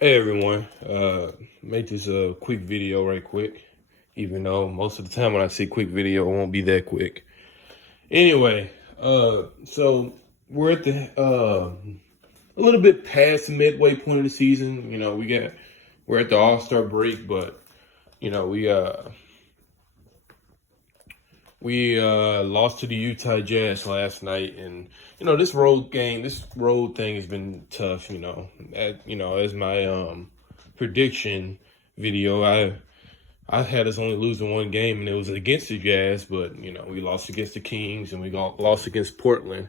Hey everyone, make this a quick video right quick, even though most of the time when I say quick video, it won't be that quick. Anyway, so we're at the, a little bit past the midway point of the season. We're at the All-Star break, but, you know, we lost to the Utah Jazz last night, and this road thing has been tough. As my prediction video, I had us only losing one game, and it was against the Jazz. But we lost against the Kings, and we lost against Portland,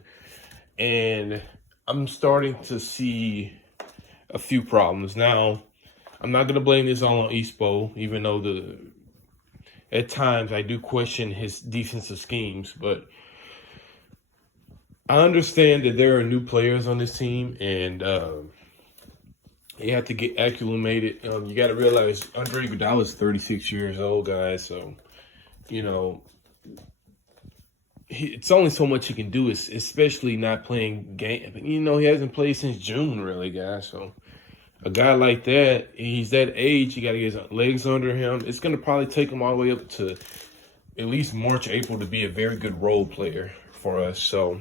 and I'm starting to see a few problems now. I'm not gonna blame this all on Espo, even though at times I do question his defensive schemes, but I understand that there are new players on this team, and you have to get acclimated. You got to realize Andre Iguodala is 36 years old, guys. So, you know, it's only so much he can do, especially not playing game. He hasn't played since June, really, guys. So, a guy like that, he's that age. You got to get his legs under him. It's going to probably take him all the way up to at least March, April to be a very good role player for us. So,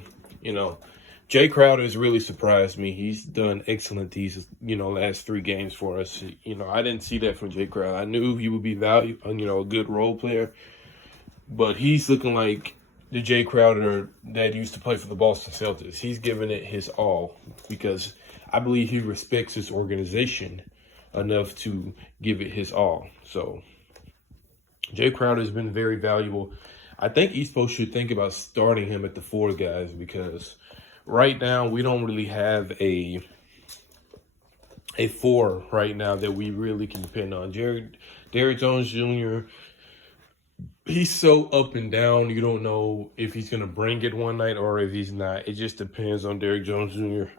Jay Crowder has really surprised me. He's done excellent these, last three games for us. I didn't see that from Jay Crowder. I knew he would be a good role player, but he's looking like the Jay Crowder that used to play for the Boston Celtics. He's giving it his all because I believe he respects his organization enough to give it his all. So Jay Crowder has been very valuable. I think Espo should think about starting him at the four, guys, because right now we don't really have a four right now that we really can depend on. Derrick Jones Jr., he's so up and down. You don't know if he's going to bring it one night or if he's not. It just depends on Derrick Jones Jr.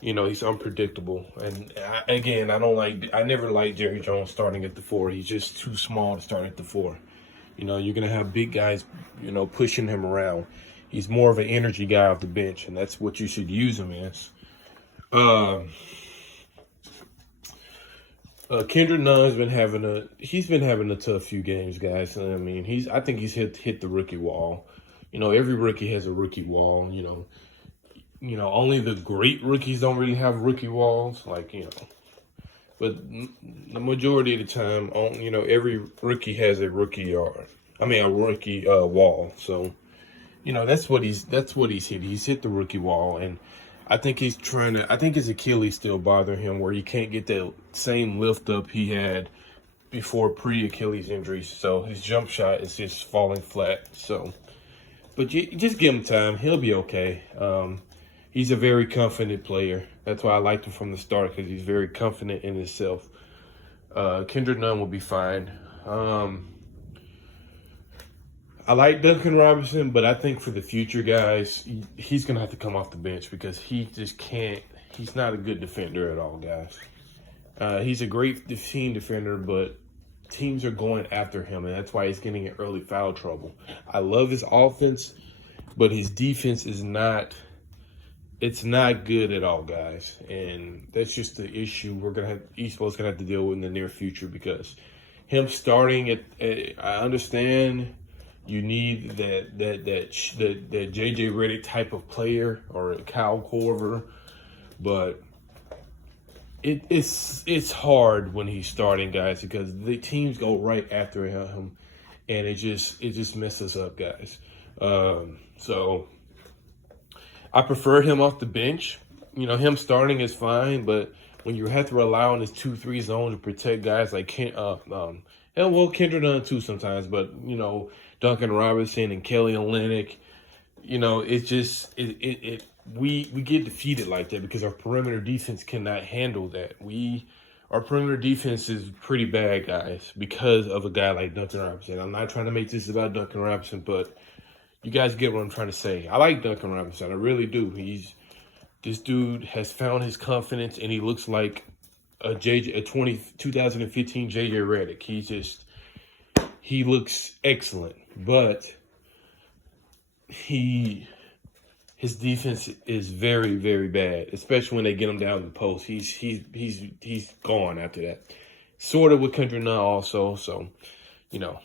He's unpredictable. And I never liked Jerry Jones starting at the four. He's just too small to start at the four. You're going to have big guys, pushing him around. He's more of an energy guy off the bench, and that's what you should use him as. Kendrick Nunn's been having a tough few games, guys. I think he's hit the rookie wall. Every rookie has a rookie wall. Only the great rookies don't really have rookie walls, but the majority of the time, every rookie has a rookie yard. A rookie wall. So, that's what he's hit. He's hit the rookie wall, and I think I think his Achilles still bother him, where he can't get that same lift up he had before pre-Achilles injuries. So his jump shot is just falling flat. So, but you just give him time; he'll be okay. He's a very confident player. That's why I liked him from the start, because he's very confident in himself. Kendrick Nunn will be fine. I like Duncan Robinson, but I think for the future, guys, he's going to have to come off the bench because he just can't. He's not a good defender at all, guys. He's a great team defender, but teams are going after him, and that's why he's getting in early foul trouble. I love his offense, but his defense is not. It's not good at all, guys, and that's just the issue Espo's gonna have to deal with in the near future, because him starting I understand you need that JJ Redick type of player or a Kyle Korver, but it's hard when he's starting, guys, because the teams go right after him, and it just messes up, guys. So I prefer him off the bench. Him starting is fine, but when you have to rely on his 2-3 zone to protect guys like Kendrick Nunn too sometimes, but Duncan Robinson and Kelly Olynyk, it's just we get defeated like that because our perimeter defense cannot handle that. Our perimeter defense is pretty bad, guys, because of a guy like Duncan Robinson. I'm not trying to make this about Duncan Robinson, but you guys get what I'm trying to say. I like Duncan Robinson. I really do. This dude has found his confidence, and he looks like a 2015 JJ Redick. He looks excellent, but he his defense is very, very bad, especially when they get him down to the post. He's gone after that. Sort of with Kendrick Nunn also. So, you know,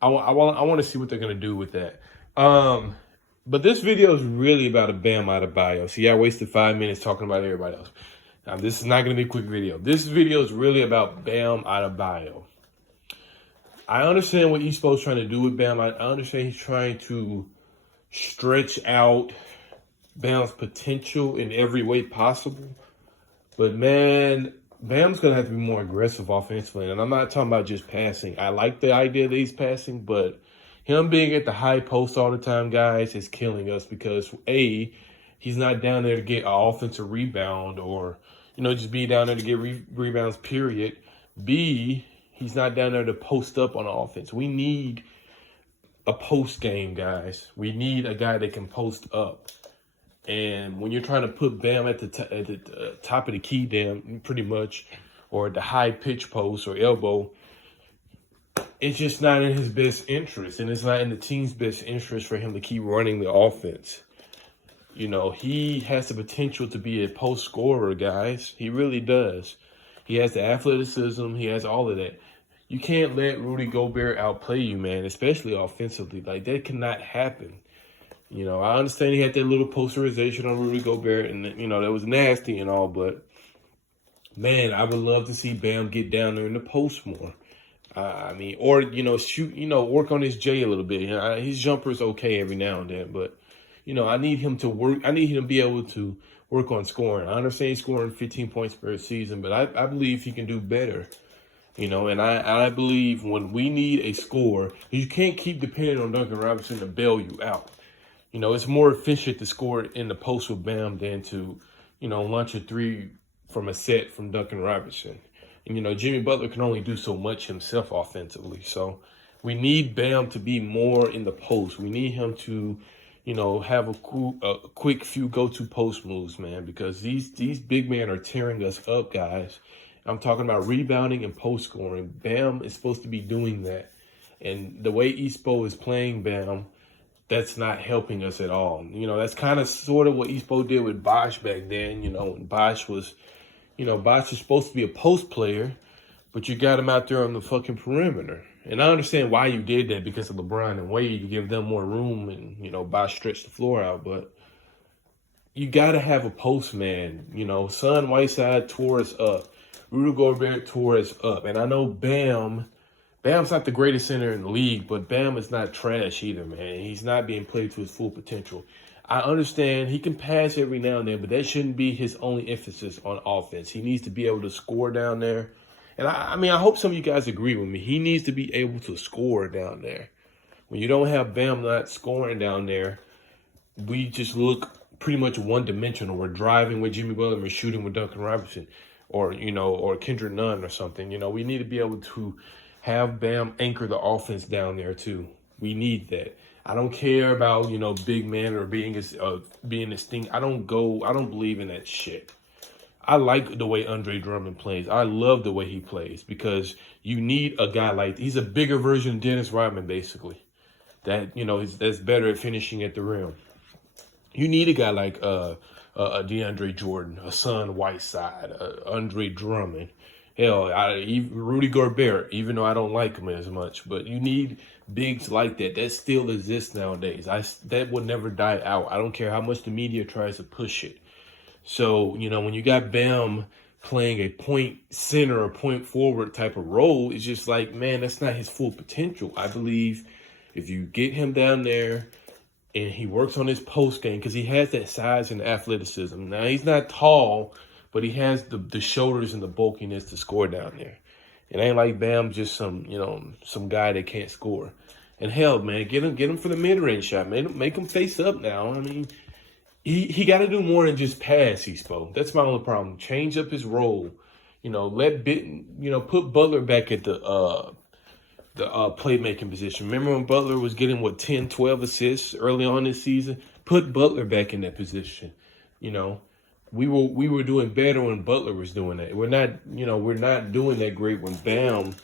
I want to see what they're gonna do with that. But this video is really about a Bam Adebayo. See, I wasted 5 minutes talking about everybody else. This is not gonna be a quick video. This video is really about Bam Adebayo. I understand what Espo's trying to do with Bam. I understand he's trying to stretch out Bam's potential in every way possible. But man, Bam's going to have to be more aggressive offensively. And I'm not talking about just passing. I like the idea that he's passing, but him being at the high post all the time, guys, is killing us because, A, he's not down there to get an offensive rebound or, just be down there to get rebounds, period. B, he's not down there to post up on offense. We need a post game, guys. We need a guy that can post up. And when you're trying to put Bam at the top of the key, pretty much, or at the high pitch post or elbow, it's just not in his best interest. And it's not in the team's best interest for him to keep running the offense. He has the potential to be a post scorer, guys. He really does. He has the athleticism. He has all of that. You can't let Rudy Gobert outplay you, man, especially offensively. Like, that cannot happen. I understand he had that little posterization on Rudy Gobert, and, that was nasty and all, but, man, I would love to see Bam get down there in the post more. Shoot, work on his J a little bit. His jumper's okay every now and then, but, I need him to work. I need him to be able to work on scoring. I understand he's scoring 15 points per season, but I believe he can do better. And I believe when we need a score, you can't keep depending on Duncan Robinson to bail you out. It's more efficient to score in the post with Bam than to, launch a three from a set from Duncan Robinson. And, Jimmy Butler can only do so much himself offensively. So we need Bam to be more in the post. We need him to, have a quick few go-to post moves, man, because these big men are tearing us up, guys. I'm talking about rebounding and post scoring. Bam is supposed to be doing that. And the way Espo is playing Bam, that's not helping us at all. That's kind of sort of what Espo did with Bosh back then. When Bosh was supposed to be a post player, but you got him out there on the fucking perimeter. And I understand why you did that because of LeBron and Wade. You give them more room and, Bosh stretched the floor out. But you got to have a post man. Son Whiteside tore us up. Rudy Gobert tore us up. And I know Bam's not the greatest center in the league, but Bam is not trash either, man. He's not being played to his full potential. I understand he can pass every now and then, but that shouldn't be his only emphasis on offense. He needs to be able to score down there. And I hope some of you guys agree with me. He needs to be able to score down there. When you don't have Bam not scoring down there, we just look pretty much one-dimensional. We're driving with Jimmy Butler, we're shooting with Duncan Robinson, or Kendrick Nunn or something. We need to be able to have Bam anchor the offense down there too. We need that. I don't care about, big man or being this thing. I don't believe in that shit. I like the way Andre Drummond plays. I love the way he plays because you need a guy he's a bigger version of Dennis Rodman, basically. That, that's better at finishing at the rim. You need a guy like a DeAndre Jordan, a Son Whiteside, Andre Drummond. Hell, Rudy Gobert, even though I don't like him as much. But you need bigs like that. That still exists nowadays. That would never die out. I don't care how much the media tries to push it. So, when you got Bam playing a point center or point forward type of role, it's just like, man, that's not his full potential. I believe if you get him down there and he works on his post game, because he has that size and athleticism. Now, he's not tall, but he has the shoulders and the bulkiness to score down there. It ain't like Bam just some guy that can't score. And hell, man, get him for the mid-range shot, man. Make him face up now. I mean, he got to do more than just pass, Espo. That's my only problem. Change up his role. Put Butler back at the playmaking position. Remember when Butler was getting 10, 12 assists early on this season? Put Butler back in that position. We were doing better when Butler was doing that. We're not doing that great when Bam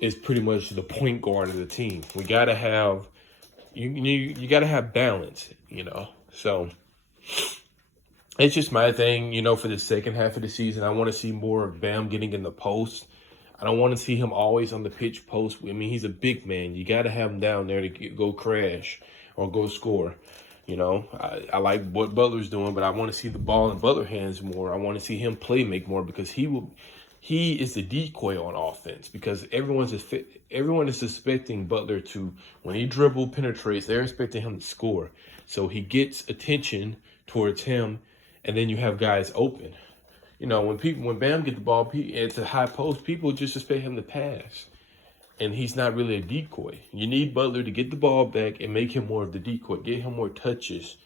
is pretty much the point guard of the team. We gotta have you gotta have balance, So it's just my thing, you know, for the second half of the season. I want to see more of Bam getting in the post. I don't want to see him always on the pitch post. I mean, he's a big man. You got to have him down there to go crash or go score. You know, I like what Butler's doing, but I want to see the ball in Butler hands more. I want to see him make more because he is the decoy on offense because everyone is suspecting Butler to, when he penetrates, they're expecting him to score. So he gets attention towards him, and then you have guys open. You know, when Bam get the ball, it's a high post, people just expect him to pass. And he's not really a decoy. You need Butler to get the ball back and make him more of the decoy, get him more touches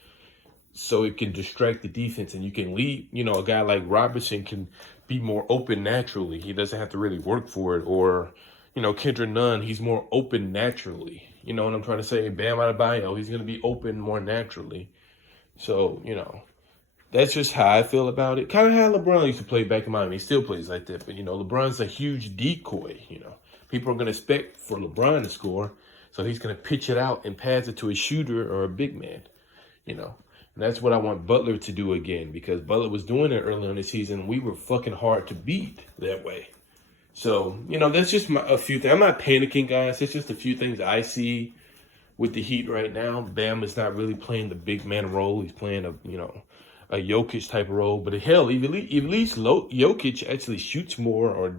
so it can distract the defense and you can lead. You know, a guy like Robinson can be more open naturally. He doesn't have to really work for it. Or, you know, Kendrick Nunn, he's more open naturally. You know what I'm trying to say? Bam Adebayo, he's going to be open more naturally. So, you know, that's just how I feel about it. Kind of how LeBron used to play back in Miami. He still plays like that. But, you know, LeBron's a huge decoy, you know. People are going to expect for LeBron to score, so he's going to pitch it out and pass it to a shooter or a big man, you know. And that's what I want Butler to do again because Butler was doing it early in the season. We were fucking hard to beat that way. So, you know, that's just a few things. I'm not panicking, guys. It's just a few things I see with the Heat right now. Bam is not really playing the big man role. He's playing a Jokic type of role. But hell, at least Jokic actually shoots more, or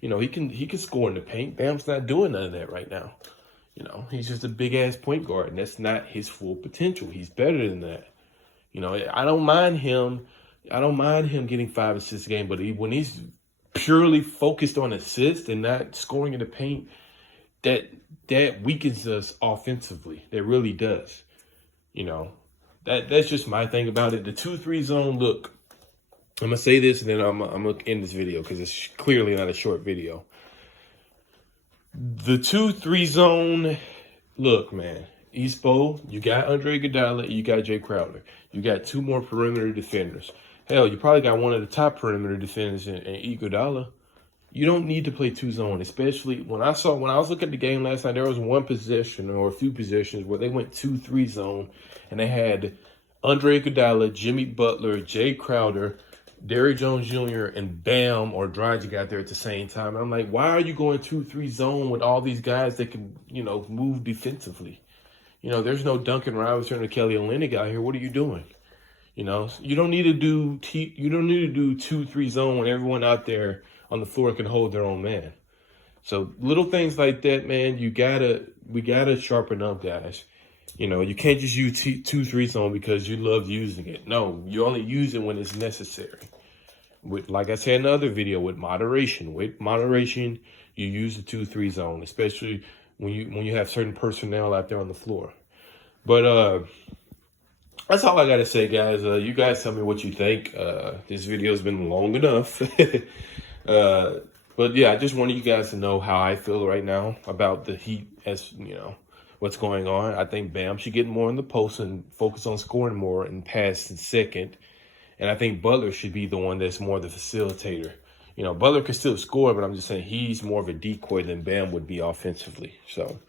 you know, he can score in the paint. Bam's not doing none of that right now. You know, he's just a big ass point guard, and that's not his full potential. He's better than that. You know, I don't mind him getting 5 assists a game, but when he's purely focused on assists and not scoring in the paint, that weakens us offensively. That really does. You know, that's just my thing about it. The 2-3 zone, look, I'm going to say this and then I'm going to end this video because it's clearly not a short video. The 2-3 zone, look, man, Espo, you got Andre Iguodala, you got Jay Crowder. You got 2 more perimeter defenders. Hell, you probably got one of the top perimeter defenders in Iguodala. You don't need to play 2 zone, especially when I was looking at the game last night, there was one possession or a few possessions where they went 2-3 zone and they had Andre Iguodala, Jimmy Butler, Jay Crowder, Derrick Jones Jr., and Bam or Dragic out there at the same time. And I'm like, why are you going 2-3 zone with all these guys that can, you know, move defensively? You know, there's no Duncan Robinson or Kelly Olynyk out here. What are you doing? You know, you don't need to do 2-3 zone when everyone out there on the floor can hold their own man. So little things like that, man, we gotta sharpen up, guys. You know, you can't just use 2-3 zone because you love using it. No, you only use it when it's necessary. Like I said in the other video, with moderation. With moderation, you use the 2-3 zone, especially when you have certain personnel out there on the floor. But that's all I gotta say, guys. You guys tell me what you think. This video's been long enough. But yeah, I just wanted you guys to know how I feel right now about the Heat, as you know, what's going on. I think Bam should get more in the post and focus on scoring more and pass in second. And I think Butler should be the one that's more the facilitator. You know, Butler can still score, but I'm just saying he's more of a decoy than Bam would be offensively. So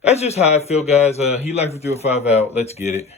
that's just how I feel, guys. He like for 305 out. Let's get it.